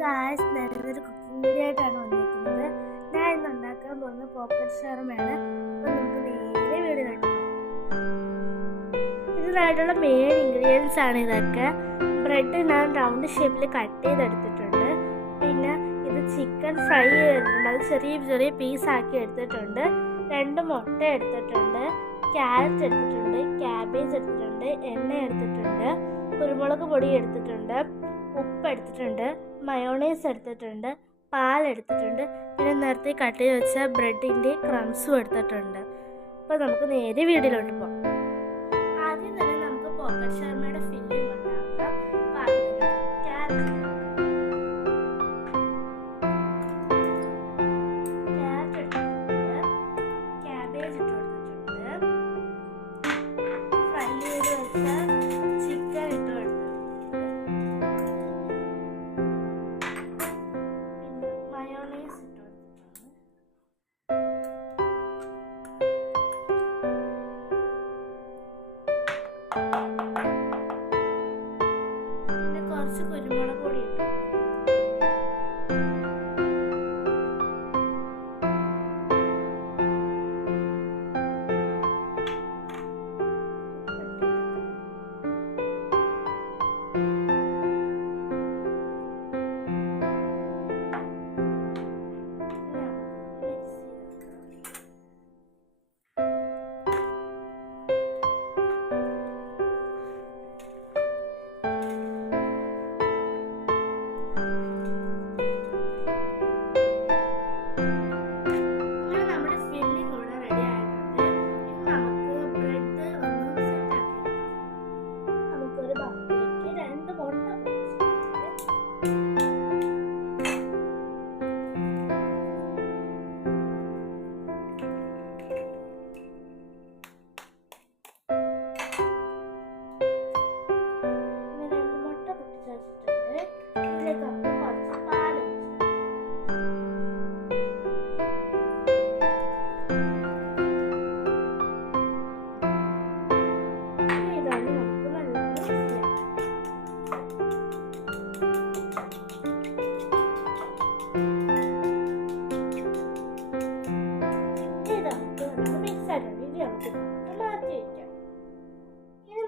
Guys, ഞാനൊരു cooking video ആയിട്ടാണ് വന്നിരിക്കുന്നത്. ഞാൻ ഇന്ന് ഉണ്ടാക്കാൻ പോകുന്ന പോക്കറ്റ് ഷവർമയാണ്. അപ്പം നമുക്ക് നേരെ വീഡിയോയിലോട്ട് പോകാം. ഇതിനായിട്ടുള്ള മെയിൻ ഇൻഗ്രീഡിയൻസ് ആണ് ഇതൊക്കെ. ബ്രെഡ് ഞാൻ റൗണ്ട് ഷേപ്പിൽ കട്ട് ചെയ്തെടുത്തിട്ടുണ്ട്. പിന്നെ ഇത് ചിക്കൻ ഫ്രൈ ചെയ്തിട്ടുണ്ട്, അത് ചെറിയ ചെറിയ പീസാക്കി എടുത്തിട്ടുണ്ട്. 2 മുട്ട എടുത്തിട്ടുണ്ട്, ക്യാരറ്റ് എടുത്തിട്ടുണ്ട്, ക്യാബേജ് എടുത്തിട്ടുണ്ട്, എണ്ണ എടുത്തിട്ടുണ്ട്, കുരുമുളക് പൊടി എടുത്തിട്ടുണ്ട്, ഉപ്പ് എടുത്തിട്ടുണ്ട്, മയോണൈസ് എടുത്തിട്ടുണ്ട്, പാലെടുത്തിട്ടുണ്ട്, പിന്നെ നേരത്തെ കട്ട് ചെയ്ത് വെച്ച ബ്രെഡിൻ്റെ ക്രംസും എടുത്തിട്ടുണ്ട്. അപ്പോൾ നമുക്ക് നേരെ വീഡിയോയിലോട്ട് പോകാം. ആദ്യം തന്നെ നമുക്ക് പോക്കറ്റ് ഷവർമയുടെ ഫില്ലിംഗ് ഉണ്ടാക്കാം. ക്യാരറ്റ് എടുത്തിട്ടുണ്ട്, ക്യാബേജ് ഇട്ട് കൊടുത്തിട്ടുണ്ട്, ഫ്രൈ ചെയ്ത് വെച്ച ചിക്കൻ ഇട്ട് കൊടുത്തിട്ടുണ്ട്, മയോണൈസ് ഇട്ട് കൊടുത്തിട്ടുണ്ട്, പിന്നെ കുറച്ച് കുരുമുളക് പൊടി ഇട്ടു.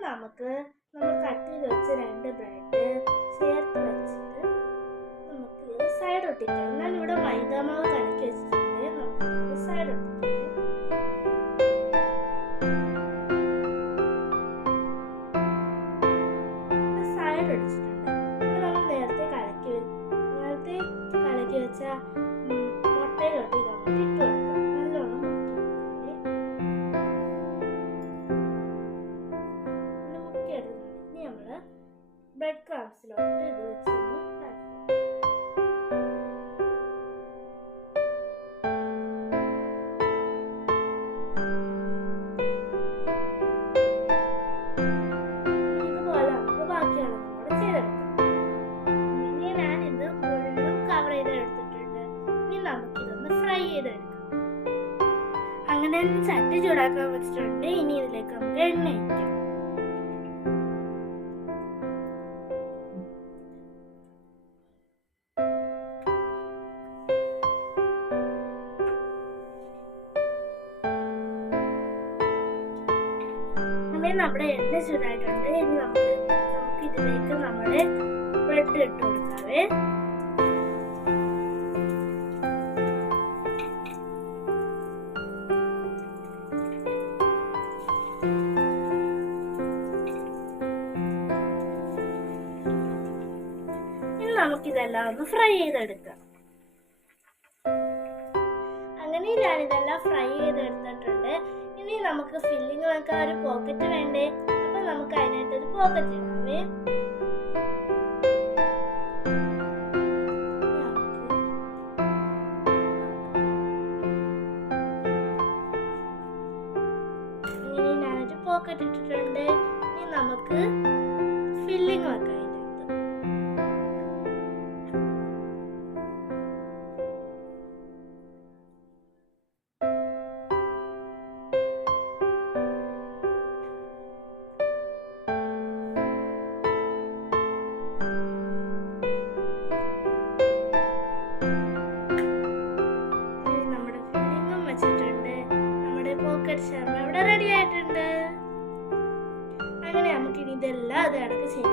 നമുക്ക് നമ്മൾ കട്ട് ചെയ്ത് വെച്ച 2 ബ്രെഡ് ചേർത്ത് വെച്ചിട്ട് നമുക്ക് ഇത് സൈഡ് ഒട്ടിക്കാം. ഞാനിവിടെ മൈദാമാവ് കലക്കി വെച്ചിട്ടുണ്ട്. നമുക്ക് ഇത് സൈഡ് ഒട്ടിക്കാം. സൈഡ് ഒട്ടിച്ചിട്ടുണ്ട്. നമ്മൾ നേരത്തെ കലക്കി വെച്ച മുട്ടയിലോട്ട് ഇത് നമുക്ക് ഇട്ട് കൊടുക്കാം. നല്ലോണം ബ്രെഡ് ക്രംസിലോട്ട് ഇത് വെച്ച് ഇതുപോലെ നമുക്ക് ബാക്കിയുള്ള കൂടെ ചെയ്തെടുക്കാം. ഇനി ഞാനിത് മുഴുവൻ കവർ ചെയ്തെടുത്തിട്ടുണ്ട്. ഇനി നമുക്കിതൊന്ന് ഫ്രൈ ചെയ്തെടുക്കാം. അങ്ങനെ ചട്ടി ചൂടാക്കാൻ വെച്ചിട്ടുണ്ട്. ഇനി ഇതിലേക്ക് നമുക്ക് എണ്ണ ഒഴിക്കാം. നമ്മുടെ എണ്ണ ചൂടായിട്ടുണ്ട്. ഇനി നമുക്ക് ഇതിലേക്ക് നമ്മുടെ ബ്രെഡ് ഇട്ട് കൊടുക്കാവേ. ഇനി നമുക്കിതെല്ലാം ഒന്ന് ഫ്രൈ ചെയ്തെടുക്കാം. അങ്ങനെ ഞാനിതെല്ലാം ഫ്രൈ ചെയ്തെടുത്തിട്ടുണ്ട്. ഇനി നമുക്ക് ഫില്ലിങ് വെക്കാൻ ഒരു പോക്കറ്റ് വേണ്ടേ? അപ്പൊ നമുക്ക് അതിനായിട്ടൊരു പോക്കറ്റ് ഇടാവേ. ഇനി ഞാനൊരു പോക്കറ്റ് ഇട്ടിട്ടുണ്ട്. ഇനി നമുക്ക് ഫില്ലിങ് വെക്കാം. അത് കണക്ക് ചെയ്യും.